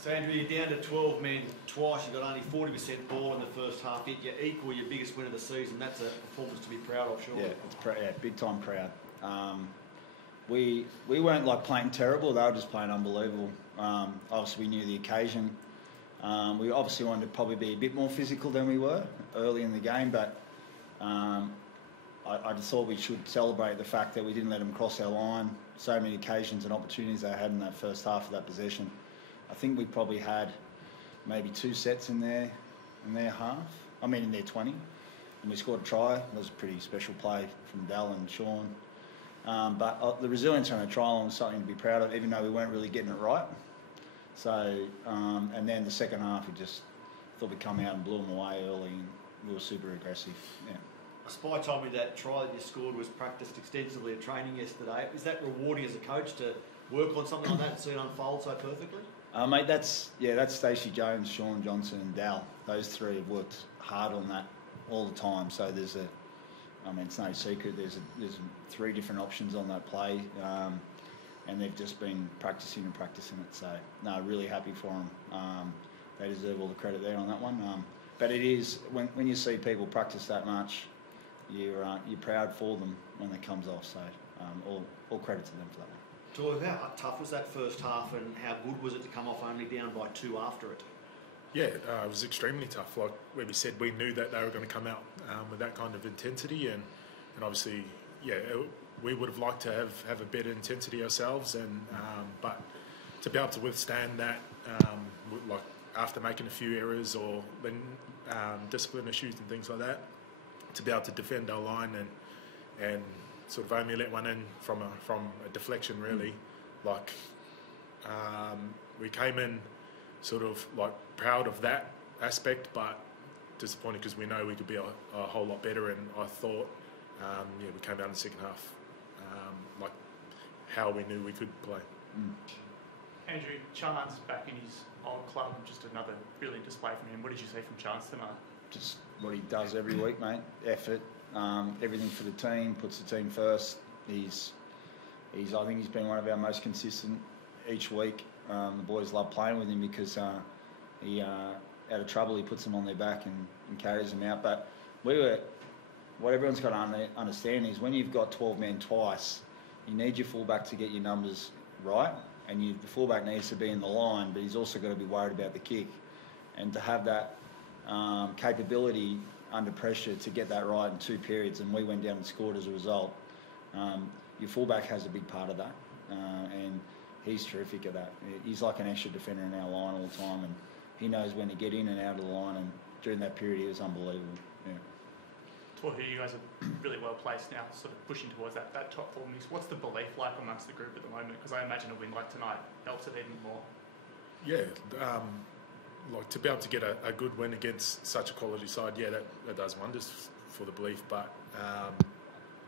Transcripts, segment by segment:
So Andrew, you're down to 12 men twice. You've got only 40% ball in the first half. Yet you equal your biggest win of the season. That's a performance to be proud of, sure. Yeah, big time proud. We weren't like playing terrible. They were just playing unbelievable. Obviously, we knew the occasion. We obviously wanted to probably be a bit more physical than we were early in the game, but I just thought we should celebrate the fact that we didn't let them cross our line. So many occasions and opportunities they had in that first half of that possession. I think we probably had maybe 2 sets in their half. In their 20, and we scored a try. It was a pretty special play from Dal and Sean. But the resilience on a try line was something to be proud of, even though we weren't really getting it right. So, and then the second half, we just thought we'd come out and blew them away early, and we were super aggressive. Yeah. A spy told me that try that you scored was practised extensively at training yesterday. Is that rewarding as a coach to work on something like that and see it unfold so perfectly? Mate, that's Stacey Jones, Sean Johnson and Dal. Those three have worked hard on that all the time. So there's it's no secret, there's 3 different options on that play. And they've just been practising it. So, no, really happy for them. They deserve all the credit there on that one. But it is, when you see people practice that much, you're proud for them when it comes off. So, all credit to them for that one. Tohu, how tough was that first half, and how good was it to come off only down by 2 after it? Yeah, it was extremely tough. Like we said, we knew that they were going to come out with that kind of intensity, and obviously, we would have liked to have a better intensity ourselves, and but to be able to withstand that, like after making a few errors or when discipline issues and things like that, to be able to defend our line and sort of only let one in from a deflection, really. Like we came in sort of like proud of that aspect, but disappointed because we know we could be a whole lot better. And I thought, we came out in the second half like how we knew we could play. Andrew, Chan's back in his old club, just another brilliant display from him. What did you see from Chan tonight? Just what he does every week, mate. Effort, everything for the team, puts the team first. I think he's been one of our most consistent each week. The boys love playing with him because he, out of trouble, he puts them on their back and carries them out. But what everyone's got to understand is when you've got 12 men twice, you need your fullback to get your numbers right, and the fullback needs to be in the line, but he's also got to be worried about the kick. And to have that capability under pressure to get that right in 2 periods, and we went down and scored as a result, your fullback has a big part of that, and he's terrific at that. He's like an extra defender in our line all the time, and he knows when to get in and out of the line, and during that period he was unbelievable. Yeah. Tohu, you guys are really well placed now, sort of pushing towards that top 4 mix. What's the belief like amongst the group at the moment? Because I imagine a win like tonight helps it even more. Yeah, like to be able to get a good win against such a quality side, that does wonders for the belief. But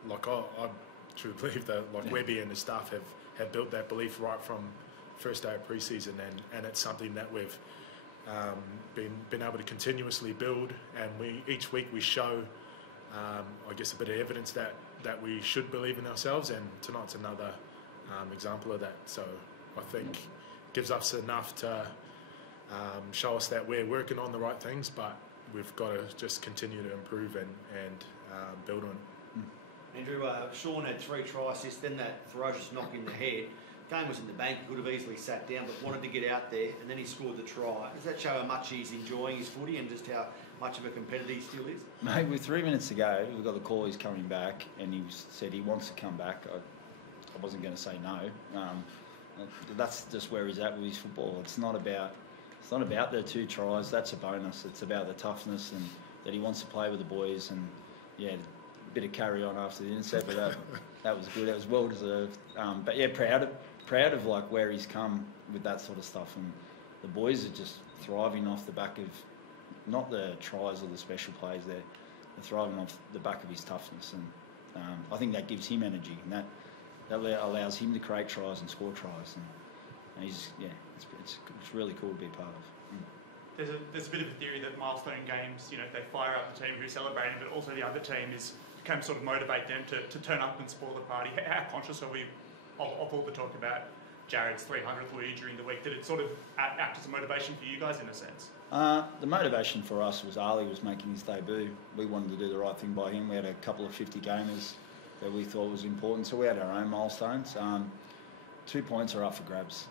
like I truly believe that Webby and his staff have built that belief right from first day of pre-season, and it's something that we've been able to continuously build, and each week we show I guess a bit of evidence that we should believe in ourselves, and tonight's another example of that. So I think it gives us enough to show us that we're working on the right things, but we've got to just continue to improve and build on it. Andrew, Sean had 3 try assists, then that ferocious knock in the head. Game was in the bank, he could have easily sat down, but wanted to get out there, and then he scored the try. Does that show how much he's enjoying his footy and just how much of a competitor he still is? Mate, with 3 minutes to go, we got the call he's coming back, and he said he wants to come back. I wasn't going to say no. That's just where he's at with his football. It's not about the 2 tries. That's a bonus. It's about the toughness and that he wants to play with the boys. And a bit of carry on after the intercept, but that was good. That was well deserved. But proud of like where he's come with that sort of stuff. And the boys are just thriving off the back of not the tries or the special plays. They're thriving off the back of his toughness, and I think that gives him energy, and that allows him to create tries and score tries. And he's it's really cool to be a part of. There's a bit of a theory that milestone games, they fire up the team who's celebrating, but also the other team can sort of motivate them to turn up and spoil the party. How conscious are we of all the talk about Jared's 300th were you during the week? Did it sort of act as a motivation for you guys in a sense? The motivation for us was Ali was making his debut. We wanted to do the right thing by him. We had a couple of 50 gamers that we thought was important, so we had our own milestones. 2 points are up for grabs,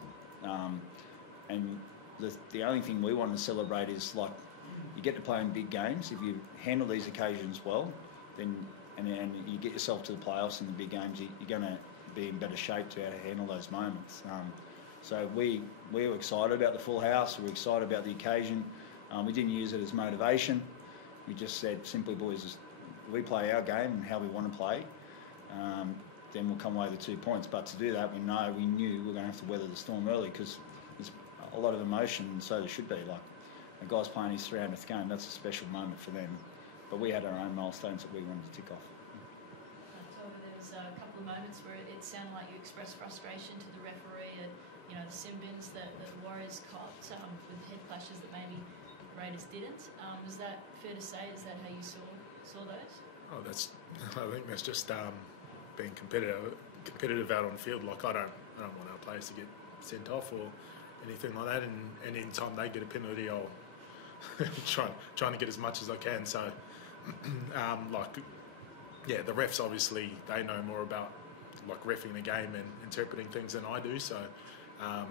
and the only thing we want to celebrate is like you get to play in big games. If you handle these occasions well, then and you get yourself to the playoffs in the big games, you're going to be in better shape to be able to handle those moments. So we were excited about the full house. We were excited about the occasion. We didn't use it as motivation. We just said simply, boys, we play our game and how we want to play. Then we'll come away with the 2 points. But to do that, we knew we were going to have to weather the storm early because there's a lot of emotion, and so there should be. Like a guy's playing his 300th game, that's a special moment for them. But we had our own milestones that we wanted to tick off. Tohu, there was a couple of moments where it sounded like you expressed frustration to the referee at, the sin bins that the Warriors copped with head clashes that maybe Raiders didn't. Is that fair to say? Is that how you saw those? Oh, I think that's just being competitive out on the field. Like I don't want our players to get sent off or anything like that. And any time they get a penalty, I'll trying to get as much as I can. So, the refs obviously they know more about like reffing the game and interpreting things than I do. So, I'm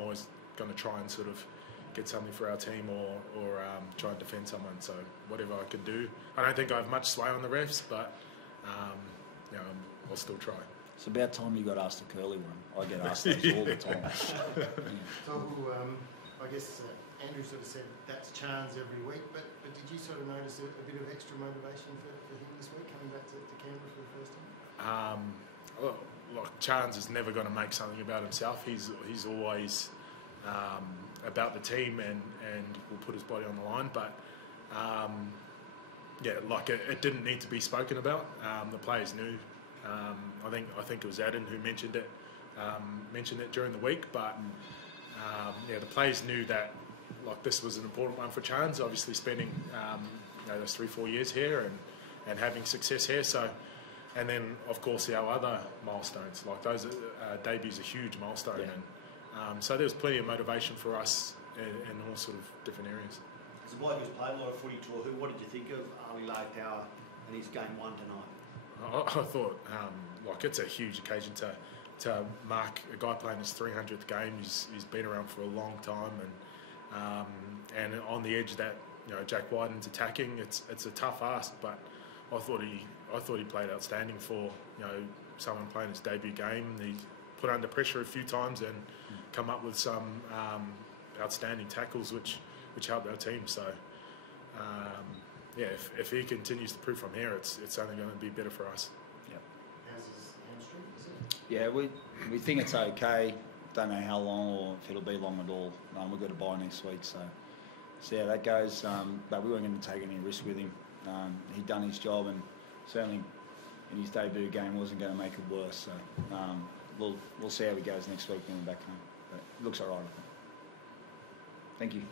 always going to try and sort of get something for our team or try and defend someone. So whatever I can do. I don't think I have much sway on the refs, but I'll still try. It's about time you got asked a curly one. I get asked those all the time. Tohu, I guess Andrew sort of said that's chance every week, but did you sort of notice a bit of extra motivation for him this week, coming back to Canberra for the first time? Chance is never going to make something about himself. He's always about the team and will put his body on the line. But it didn't need to be spoken about. The players knew. I think it was Adam who mentioned it during the week. But the players knew that this was an important one for Chance. Obviously spending those 3-4 years here and having success here. So. And then, of course, our other milestones, like those debuts, a huge milestone. Yeah. And so there was plenty of motivation for us in all sort of different areas. As a bloke who's played a lot of footy tour, what did you think of Ali Power and his game one tonight? I thought, it's a huge occasion to mark a guy playing his 300th game. He's been around for a long time, and on the edge that Jack Wyden's attacking, it's a tough ask, but I thought he played outstanding for someone playing his debut game. He put under pressure a few times and come up with some outstanding tackles which helped our team. So if he continues to prove from here, it's only going to be better for us. Yep. How's his hamstring? Is it? Yeah, we think it's okay. Don't know how long or if it'll be long at all. We've got to buy next week, so see how that goes. But we weren't going to take any risk with him. He'd done his job, and certainly in his debut game wasn't going to make it worse. So we'll see how he goes next week when we're back home. But it looks all right, I think. Thank you.